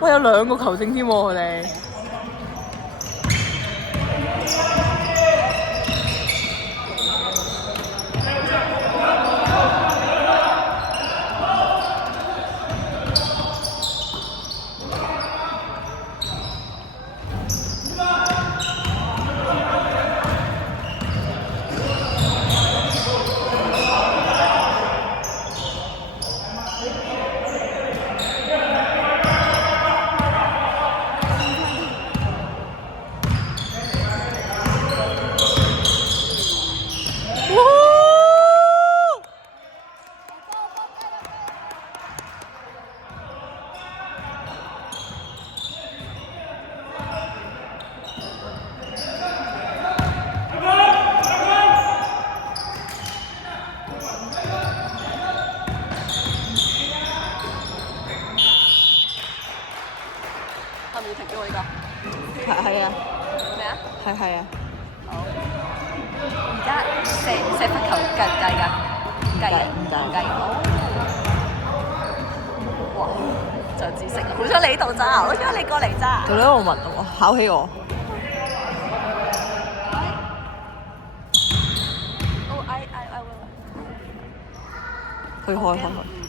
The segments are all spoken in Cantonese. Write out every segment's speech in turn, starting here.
喂，有2個球證添喎，佢哋。係咪要停咗我呢個？係啊，咩啊？係啊。好。而家射罰球計唔計㗎？計嘅，唔計唔計。哇！長知識啊！好彩你呢度咋，好彩你過嚟咋。佢喺度問我，考起我。哦，I will。開。唔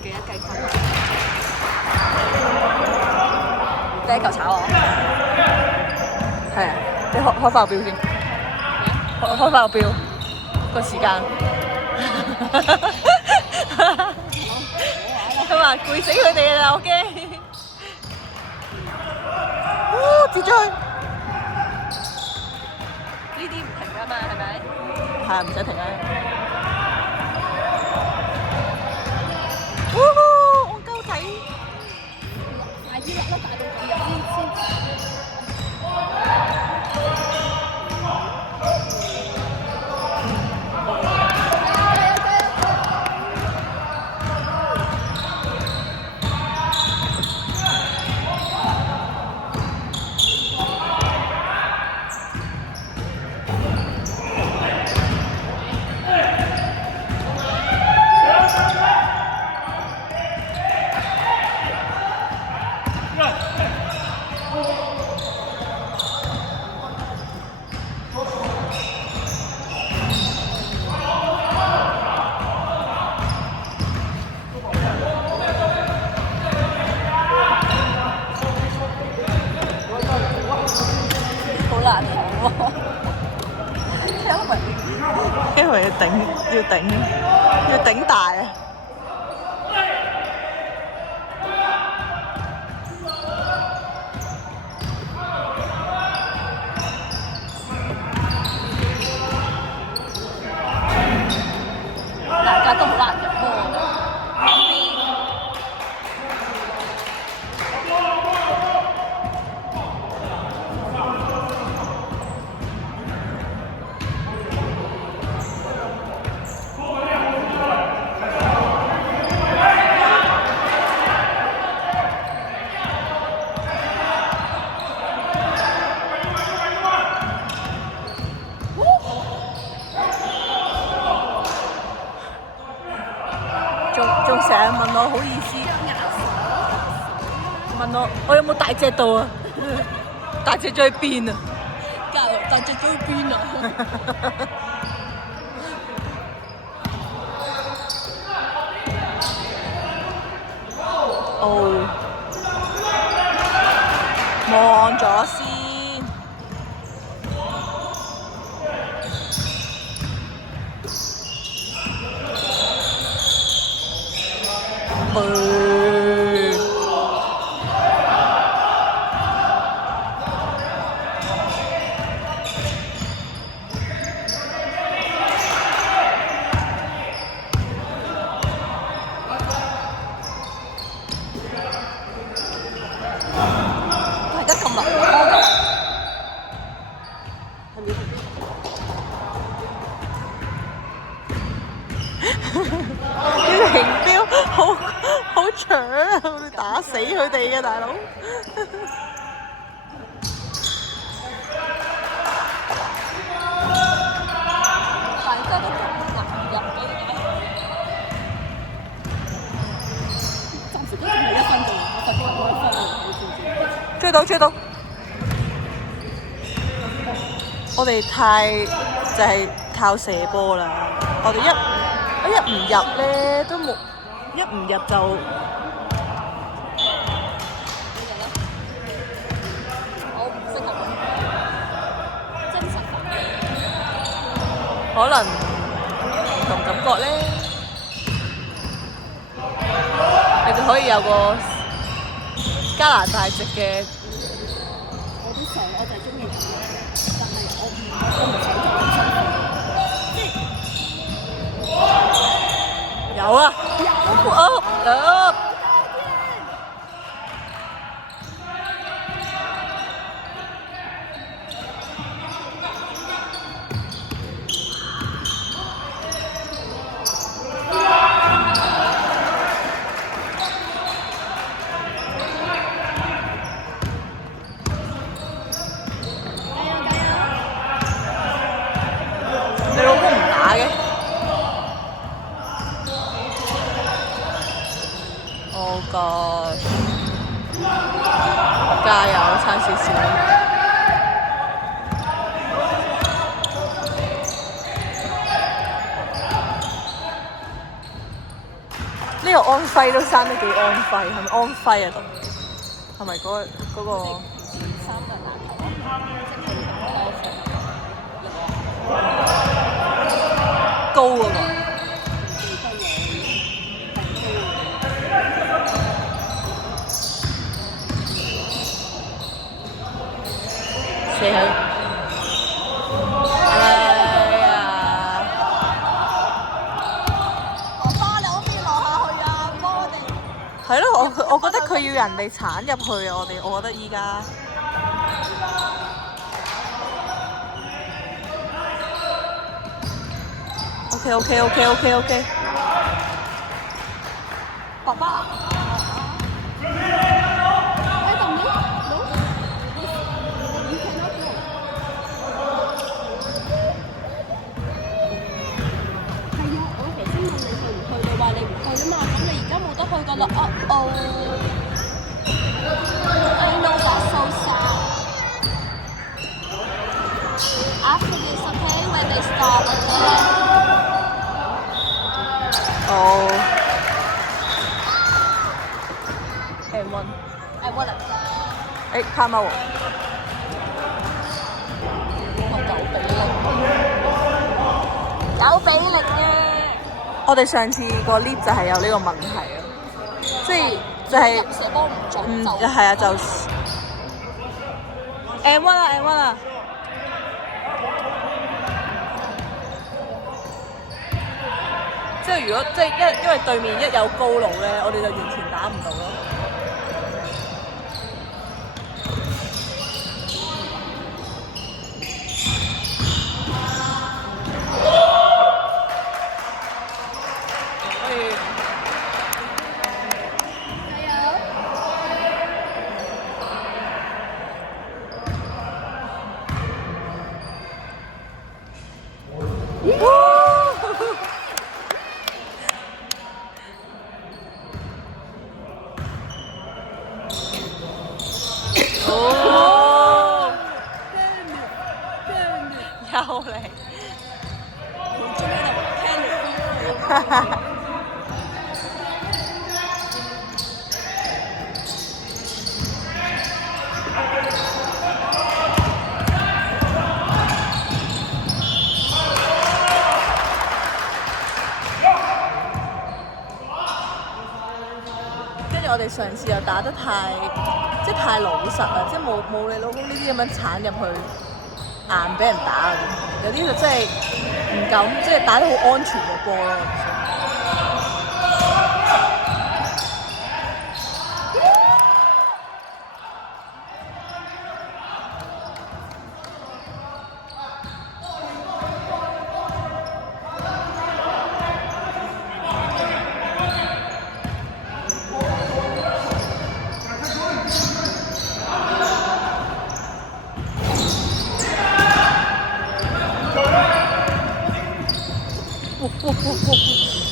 記得計分。第一球炒我。係啊，你開發個表先。開發個表個時間。佢話攰死佢哋啦，我驚。接咗去。呢啲唔停㗎嘛，係咪？係啊，唔使停啊。我鳩仔。快啲落啦，大到咁入先。好難好喎，因為要頂大啊！大家都好難入波㗎。仲成日問我好意思，問我有冇大隻到啊？大隻咗去邊啊？大隻咗去邊啊？哦，望咗先。大家咁密波㗎？係咪？呢個hình標好長啊！我哋打死佢哋嘅大佬。大家都咁難入嘅點解？暫時都仲係1分鐘，我罰球1分喎，你知唔知？追到追到！我哋太就係靠射波啦，我哋一唔入咧都冇，一唔入就我唔適合精神分裂。可能唔同感覺咧。你哋可以有個加拿大籍嘅。我都想，我就係中意睇，但係我唔想做咁辛苦。有啊！有。你老公唔打嘅？Oh God！加油，差少少。呢個安徽都生得幾安徽，係咪安徽啊？度係咪嗰個？三個籃球，即係高嗰個。射佢！哎呀！爸爸，你可唔可以落下去啊？幫我哋。係咯，我覺得佢要人哋鏟入去啊！我覺得依家。OK。爸爸。去噶啦！I know that's so sad. After this, okay, when they stop, okay? Oh. And one. I want it. 誒，卡貓喎！有比力嘅。我哋上次個 lift 就係有呢個問題啊，即係就係射波唔準就係啊，就 M1 啊！即係如果即係因為對面一有高佬咧，我哋就完全打唔到咯。又嚟，跟住我哋上次又打得太老實啦，即係冇你老公呢啲咁樣鏟入去。硬俾人打嗰啲，有啲就真係唔敢，即係打得好安全嘅波咯。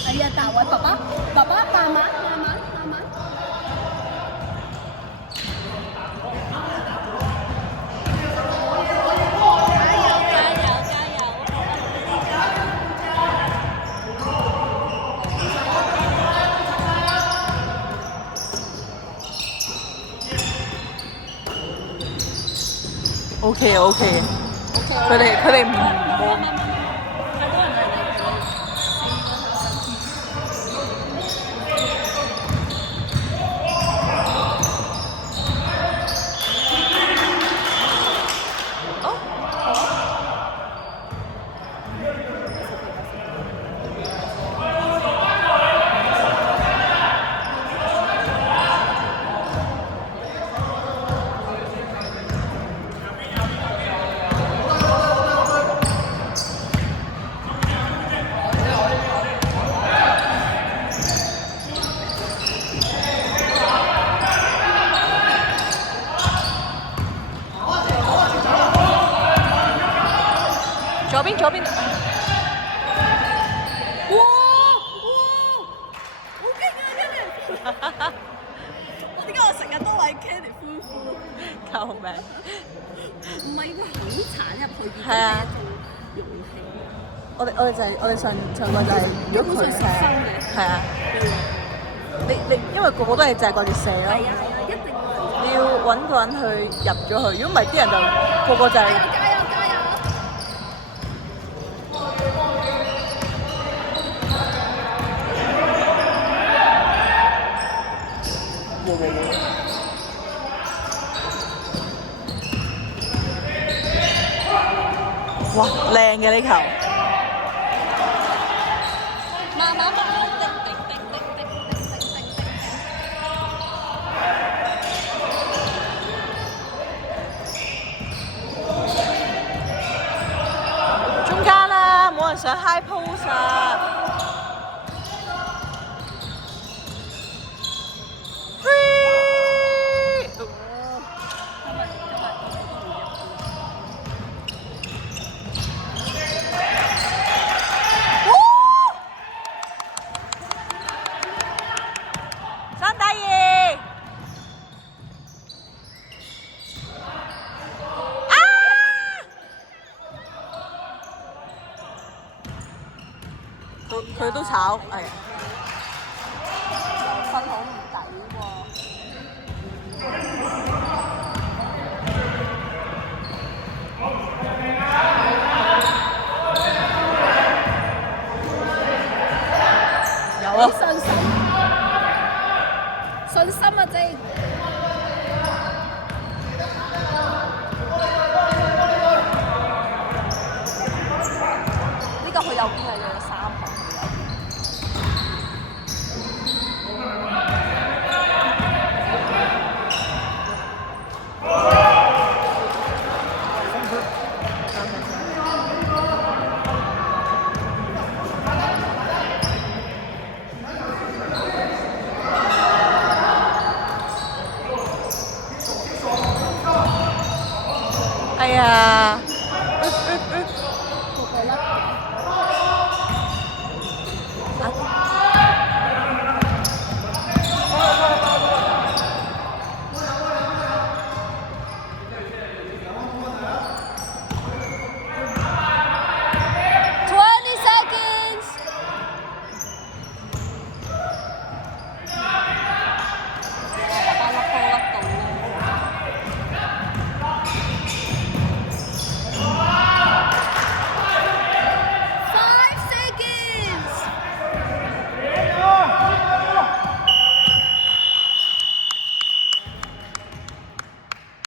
哎呀，大位，爸爸，慢慢。OK OK，佢哋唔冇。太多人係左邊。哇！好勁啊 Kenny！ 點解我成日都為 Kenny 歡呼？救命！唔係應該好鏟入去已經係啊係一種勇氣。我哋上季就係如果佢射，係啊，你因為個個都係就係掛住射咯，係啊，一定要你要揾個人去入咗去，如果唔係啲人就個個就係、加油加油！哇靚嘅呢球，慢慢叮。中間啦，冇人想 high post 啊！佢都炒，係啊！分好唔抵喎。有啊！信心啊，正！呢個去右邊係有3行。哎呀！